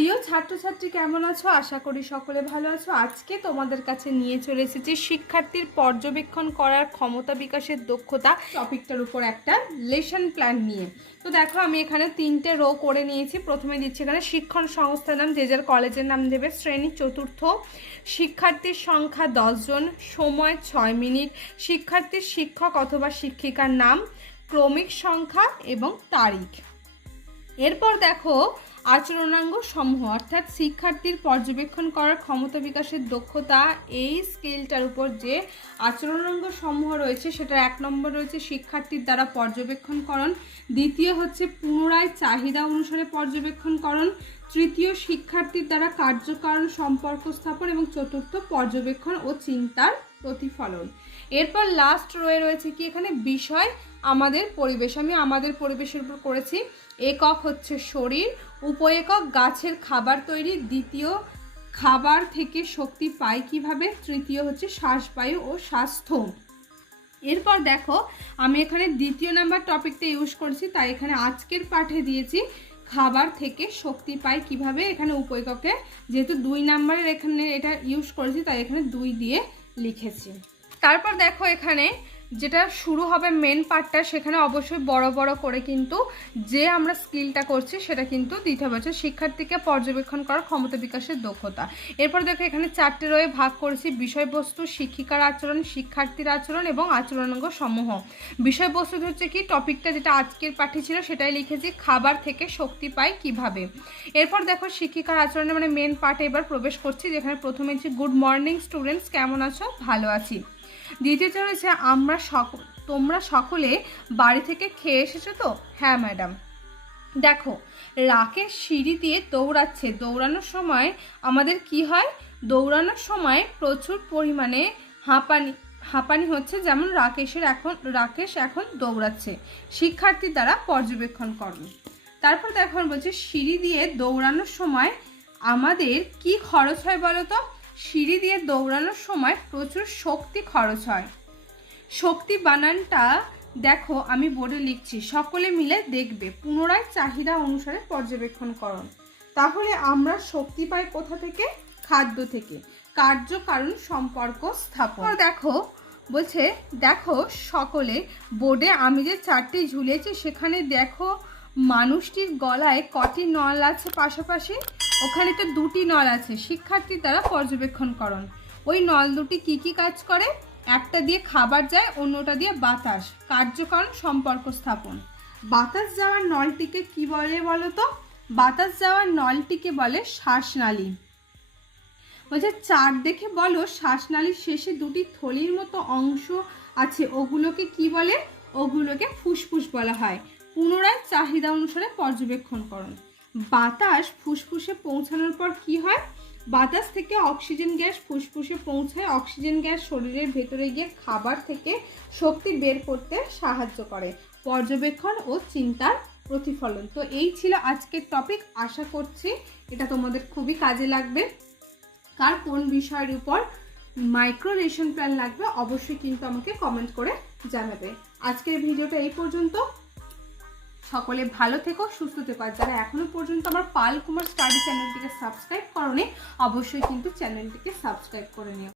প্রিয় ছাত্রছাত্রী, কেমন আছো? আশা করি সকলে ভালো আছো। আজকে তোমাদের কাছে নিয়ে চলে এসেছি শিক্ষার্থীর পর্যবেক্ষণ করার ক্ষমতা বিকাশের দক্ষতা টপিকটার উপর একটা লেসন প্ল্যান নিয়ে। তো দেখো, আমি এখানে তিনটে রো করে নিয়েছি। প্রথমে দিচ্ছি এখানে শিক্ষণ সংস্থার নাম, যে যার কলেজের নাম দেবে শ্রেণি চতুর্থ। শিক্ষার্থীর সংখ্যা দশজন সময় ছয় মিনিট। শিক্ষার্থীর শিক্ষক অথবা শিক্ষিকার নাম, ক্রমিক সংখ্যা এবং তারিখ। এরপর দেখো আচরণাঙ্গ সমূহ, অর্থাৎ শিক্ষার্থীর পর্যবেক্ষণ করার ক্ষমতা বিকাশের দক্ষতা, এই স্কেলটার উপর যে আচরণাঙ্গ সমূহ রয়েছে সেটা এক নম্বর রয়েছে শিক্ষার্থীর দ্বারা পর্যবেক্ষণকরণ, দ্বিতীয় হচ্ছে পুনরায় চাহিদা অনুসারে পর্যবেক্ষণকরণ, তৃতীয় শিক্ষার্থীর দ্বারা কার্যকারণ সম্পর্ক স্থাপন, এবং চতুর্থ পর্যবেক্ষণ ও চিন্তার প্রতিফলন। এরপর লাস্ট রয়ে রয়েছে কি? এখানে বিষয় আমাদের পরিবেশ। আমি আমাদের পরিবেশের উপর করেছি। একক হচ্ছে শরীর উপ একক গাছের খাবার তৈরি। দ্বিতীয় খাবার থেকে শক্তি পাই কীভাবে? তৃতীয় হচ্ছে শ্বাসবায়ু ও স্বাস্থ্য। এরপর দেখো, আমি এখানে দ্বিতীয় নাম্বার টপিকটা ইউজ করেছি, তাই এখানে আজকের পাঠে দিয়েছি খাবার থেকে শক্তি পায় কীভাবে? এখানে উপকে যেহেতু দুই নাম্বারের এখানে এটা ইউজ করেছি, তাই এখানে দুই দিয়ে লিখেছি। তারপর দেখো এখানে যেটা শুরু হবে মেন পার্টটা সেখানে অবশ্যই বড় বড় করে কিন্তু যে আমরা স্কিলটা করছি, সেটা কিন্তু দিতে হবে। হচ্ছে শিক্ষার্থীকে পর্যবেক্ষণ করার ক্ষমতা বিকাশের দক্ষতা। এরপর দেখো, এখানে চারটে রয়ে ভাগ করেছি। বিষয়বস্তু, শিক্ষিকার আচরণ, শিক্ষার্থীর আচরণ এবং আচরণাঙ্গ সমূহ। বিষয়বস্তু হচ্ছে কি টপিকটা যেটা আজকের পাঠে ছিল, সেটাই লিখেছি, খাবার থেকে শক্তি পায় কীভাবে? এরপর দেখো, শিক্ষিকার আচরণে মানে মেন পার্টে এবার প্রবেশ করছি, যেখানে প্রথমে হচ্ছে গুড মর্নিং স্টুডেন্টস কেমন আছো? ভালো আছি। দ্বিতীয়ত রয়েছে আমরা সকল তোমরা সকলে বাড়ি থেকে খেয়ে এসেছ তো? হ্যাঁ ম্যাডাম। দেখো, রাকেশ সিঁড়ি দিয়ে দৌড়াচ্ছে। দৌড়ানোর সময় আমাদের কি হয়? দৌড়ানোর সময় প্রচুর পরিমাণে হাঁপানি হাঁপানি হচ্ছে, যেমন রাকেশের এখন, রাকেশ এখন দৌড়াচ্ছে শিক্ষার্থী দ্বারা পর্যবেক্ষণ করুন তারপর দেখো, বলছে সিঁড়ি দিয়ে দৌড়ানোর সময় আমাদের কি খরচ হয় বলো তো? সিঁড়ি দিয়ে দৌড়ানোর সময় প্রচুর শক্তি খরচ হয়। শক্তি বানানটা দেখো আমি বোর্ডে লিখছি, সকলে মিলে দেখবে। পুনরায় চাহিদা অনুসারে পর্যবেক্ষণ করুন তাহলে আমরা শক্তি পাই কোথা থেকে? খাদ্য থেকে। কার্য কারণ সম্পর্ক স্থাপন। দেখো, বলছে, দেখো সকলে, বোর্ডে আমি যে চারটি ঝুলিয়েছি, সেখানে দেখো মানুষটির গলায় কটি নল আছে পাশাপাশি? ওখানে তো দুটি নল আছে, শিক্ষার্থীর দ্বারা পর্যবেক্ষণ করণ ওই নল দুটি কি কি কাজ করে? একটা দিয়ে খাবার যায়, অন্যটা দিয়ে বাতাস, কার্যকরণ সম্পর্ক স্থাপন। বাতাস যাওয়ার নলটিকে কি বলে বলো তো বাতাস যাওয়ার নলটিকে বলে শ্বাসনালী। বলছে, চার দেখে বলো, শ্বাসনালীর শেষে দুটি থলির মতো অংশ আছে, ওগুলোকে কি বলে? ওগুলোকে ফুসফুস বলা হয়। পুনরায় চাহিদা অনুসারে পর্যবেক্ষণ করুন বাতাস ফুসফুসে পৌঁছানোর পর কি হয়? বাতাস থেকে অক্সিজেন গ্যাস ফুসফুসে পৌঁছায়। অক্সিজেন গ্যাস শরীরের ভেতরে গিয়ে খাবার থেকে শক্তি বের করতে সাহায্য করে। পর্যবেক্ষণ ও চিন্তার প্রতিফলন। তো এই ছিল আজকের টপিক আশা করছি এটা তোমাদের খুবই কাজে লাগবে। কার কোন বিষয়ের উপর মাইক্রো রেশন প্ল্যান লাগবে অবশ্যই কিন্তু আমাকে কমেন্ট করে জানাবে। আজকের ভিডিওটা এই পর্যন্ত। সকলে ভালো থেকো, সুস্থ থেকো। আর যারা এখনও পর্যন্ত আমার পাল কুমার স্টাডি চ্যানেলটিকে সাবস্ক্রাইব করনি, অবশ্যই কিন্তু চ্যানেলটিকে সাবস্ক্রাইব করে নিও।